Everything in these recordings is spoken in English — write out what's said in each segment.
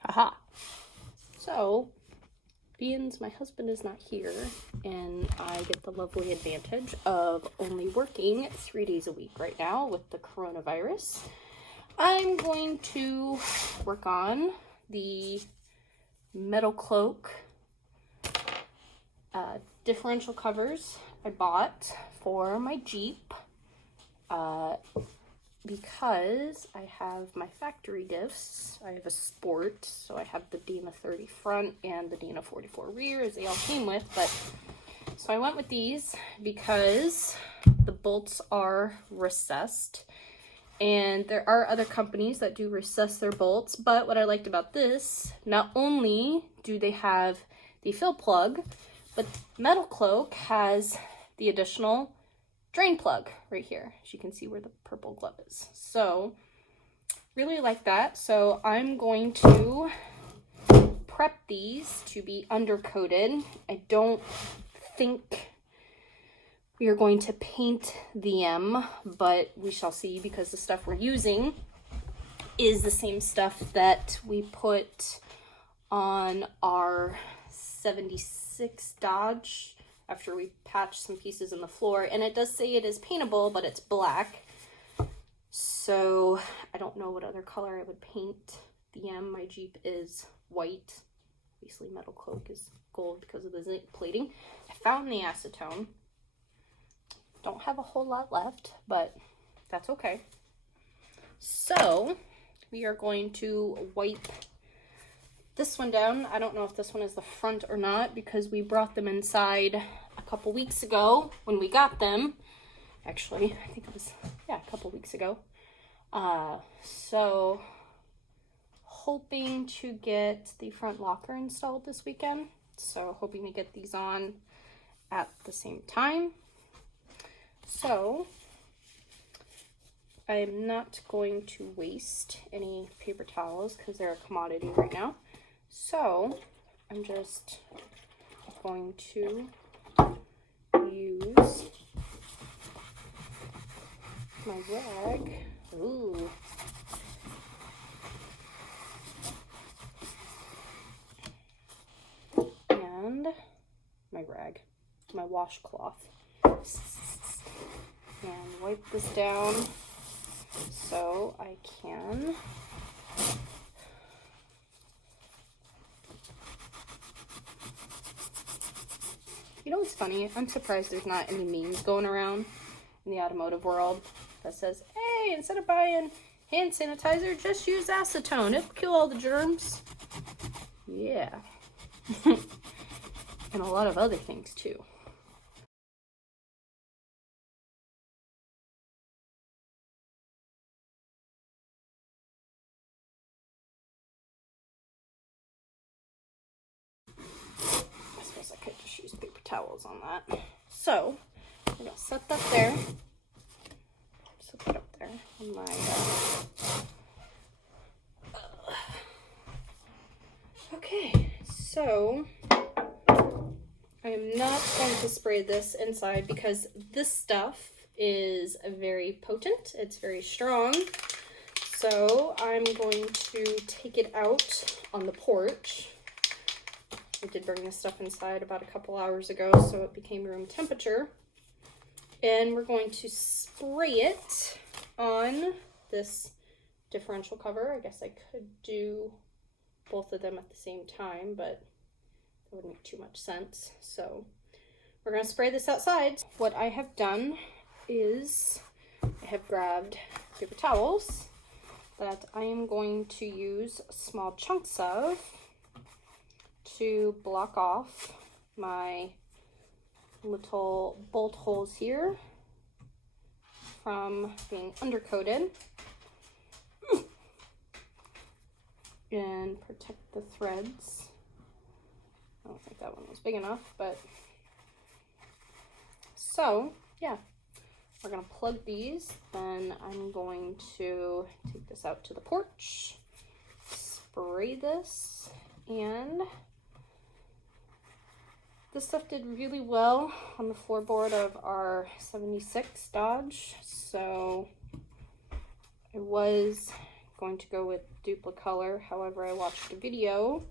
Haha. So, being my husband is not here, and I get the lovely advantage of only working 3 days a week right now with the coronavirus, I'm going to work on the Metalcloak differential covers I bought for my Jeep. Because I have my factory diffs. I have a Sport, so I have the Dana 30 front and the Dana 44 rear, as they all came with, but so I went with these because the bolts are recessed, and there are other companies that do recess their bolts, but what I liked about this, not only do they have the fill plug, but Metalcloak has the additional drain plug right here. As you can see where the purple glove is. So really like that. So I'm going to prep these to be undercoated. I don't think we are going to paint them, but we shall see, because the stuff we're using is the same stuff that we put on our 76 Dodge after we patched some pieces in the floor. And it does say it is paintable, but it's black. So I don't know what other color I would paint them. My Jeep is white. Obviously Metalcloak is gold because of the zinc plating. I found the acetone. Don't have a whole lot left, but that's okay. So we are going to wipe this one down. I don't know if this one is the front or not, because we brought them inside a couple weeks ago when we got them. Actually, I think it was, yeah, a couple weeks ago. So hoping to get the front locker installed this weekend. So hoping to get these on at the same time. So I am not going to waste any paper towels because they're a commodity right now. So I'm just going to use my rag. Ooh. And my rag, my washcloth. And wipe this down so I can You know what's funny? I'm surprised there's not any memes going around in the automotive world that says, hey, instead of buying hand sanitizer, just use acetone. It'll kill all the germs. Yeah. And a lot of other things too. I suppose I could just use paper towels on that. So, we're going to set that there. Set that up there on my... Okay, so I am not going to spray this inside because this stuff is very potent. It's very strong. So I'm going to take it out on the porch. I did bring this stuff inside about a couple hours ago, so it became room temperature. And we're going to spray it on this differential cover. I guess I could do both of them at the same time, but that wouldn't make too much sense. So we're going to spray this outside. What I have done is I have grabbed paper towels that I am going to use small chunks of to block off my little bolt holes here from being undercoated and protect the threads. I don't think that one was big enough, but so yeah, we're gonna plug these. Then I'm going to take this out to the porch, spray this, and this stuff did really well on the floorboard of our 76 Dodge, so I was going to go with Duplicolor. However, I watched a video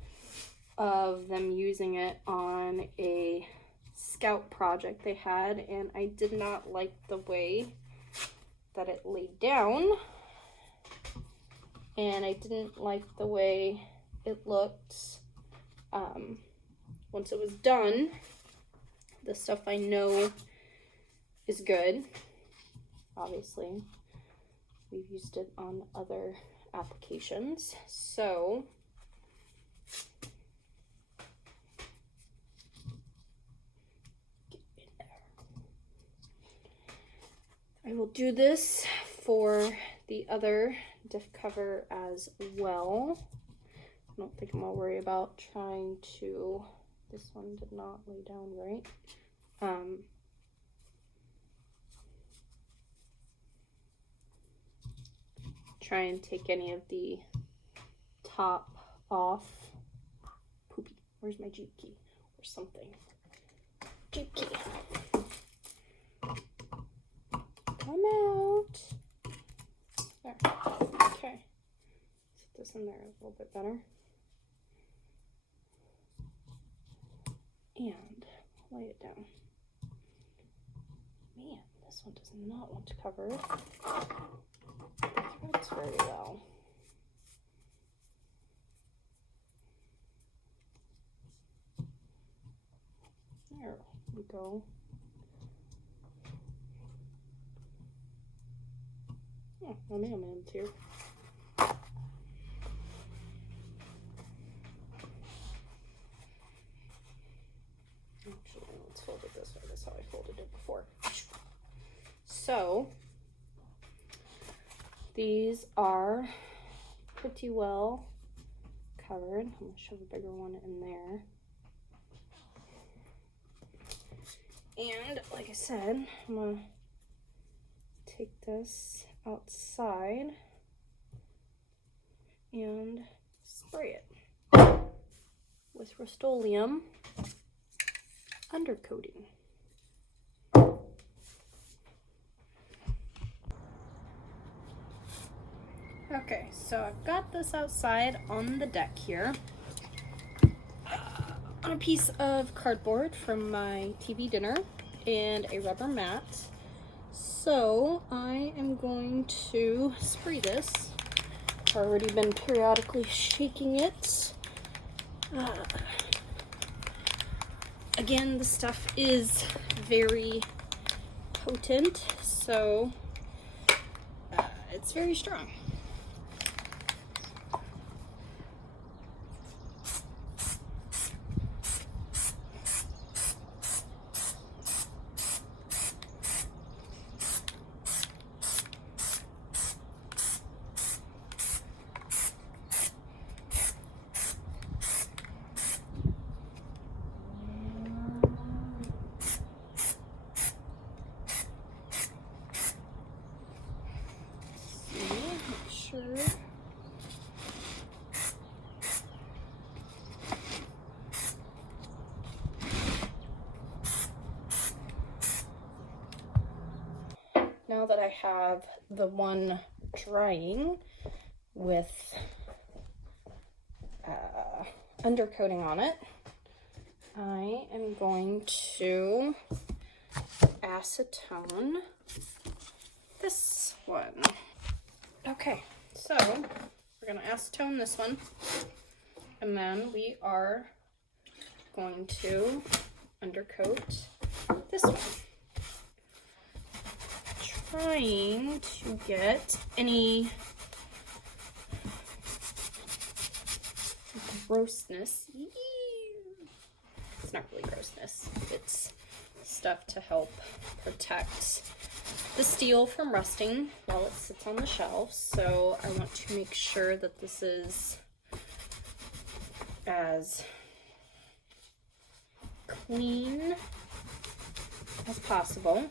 of them using it on a scout project they had, and I did not like the way that it laid down, and I didn't like the way it looked once it was done. The stuff I know is good. Obviously, we've used it on other applications, so get in there. I will do this for the other diff cover as well. I don't think I'm gonna worry about trying to, this one did not lay down right. Try and take any of the top off. Poopy, where's my Jeep key or something? Jeep key. Come out. There. Okay. Set this in there a little bit better. And lay it down. Man, this one does not want to cover it. Threads very well. There we go. Oh, my mailman's here. Actually, let's fold it this way. That's how I folded it before. So, these are pretty well covered. I'm going to shove a bigger one in there. And like I said, I'm going to take this outside and spray it with Rust-Oleum undercoating. Okay, so I've got this outside on the deck here on a piece of cardboard from my TV dinner and a rubber mat. So I am going to spray this. I've already been periodically shaking it. Again, the stuff is very potent, so it's very strong. Now that I have the one drying with undercoating on it, I am going to acetone this one. Okay, so we're going to acetone this one, and then we are going to undercoat this one. Trying to get any grossness. It's not really grossness. It's stuff to help protect the steel from rusting while it sits on the shelf. So I want to make sure that this is as clean as possible.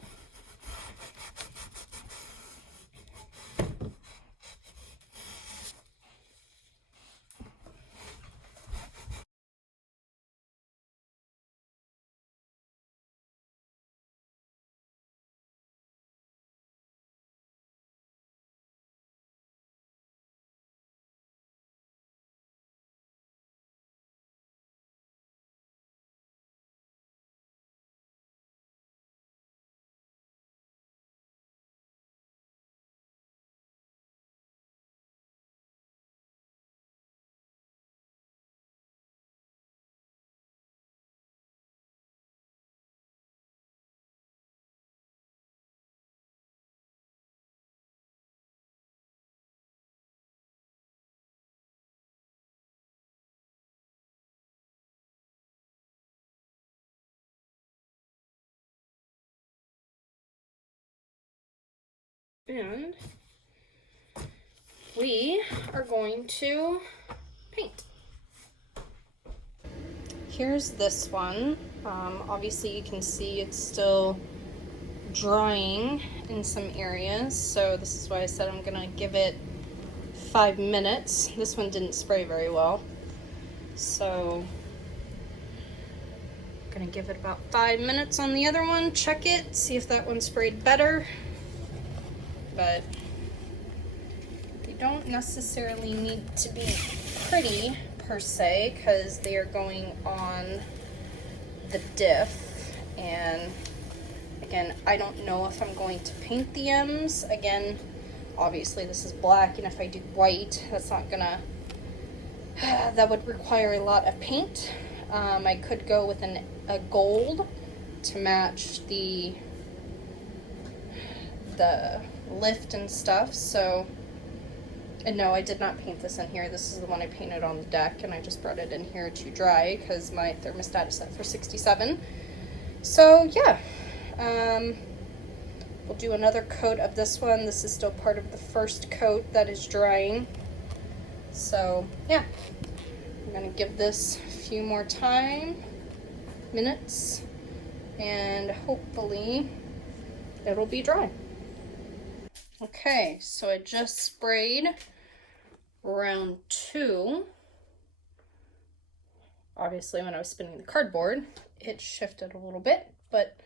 And we are going to paint. Here's this one. Obviously you can see it's still drying in some areas, so this is why I said I'm gonna give it 5 minutes. This one didn't spray very well, so I'm gonna give it about 5 minutes on the other one, check it, see if that one sprayed better. But they don't necessarily need to be pretty per se, because they are going on the diff. And again, I don't know if I'm going to paint the M's. Again, obviously this is black, and if I do white, that's not gonna, that would require a lot of paint. I could go with a gold to match the lift and stuff. So, and no, I did not paint this in here. This is the one I painted on the deck, and I just brought it in here to dry because my thermostat is set for 67. So yeah, we'll do another coat of this one. This is still part of the first coat that is drying. So yeah, I'm gonna give this a few more minutes, and hopefully it'll be dry. Okay, so I just sprayed round 2. Obviously when I was spinning the cardboard, it shifted a little bit, but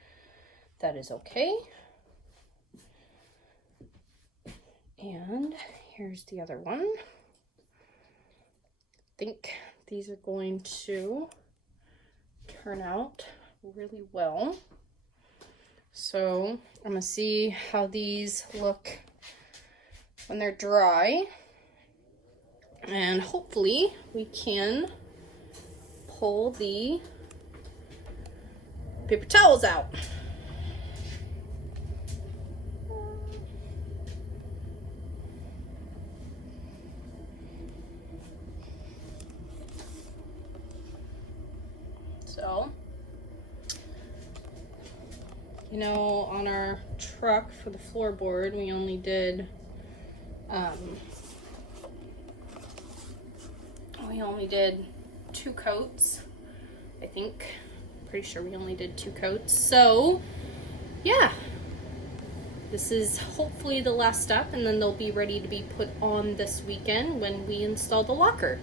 that is okay. And here's the other one. I think these are going to turn out really well. So I'm gonna see how these look when they're dry, and hopefully we can pull the paper towels out. So, you know, on our truck for the floorboard, we only did, we did 2 coats, I think. Pretty sure we only did 2 coats. So, yeah. This is hopefully the last step, and then they'll be ready to be put on this weekend when we install the locker.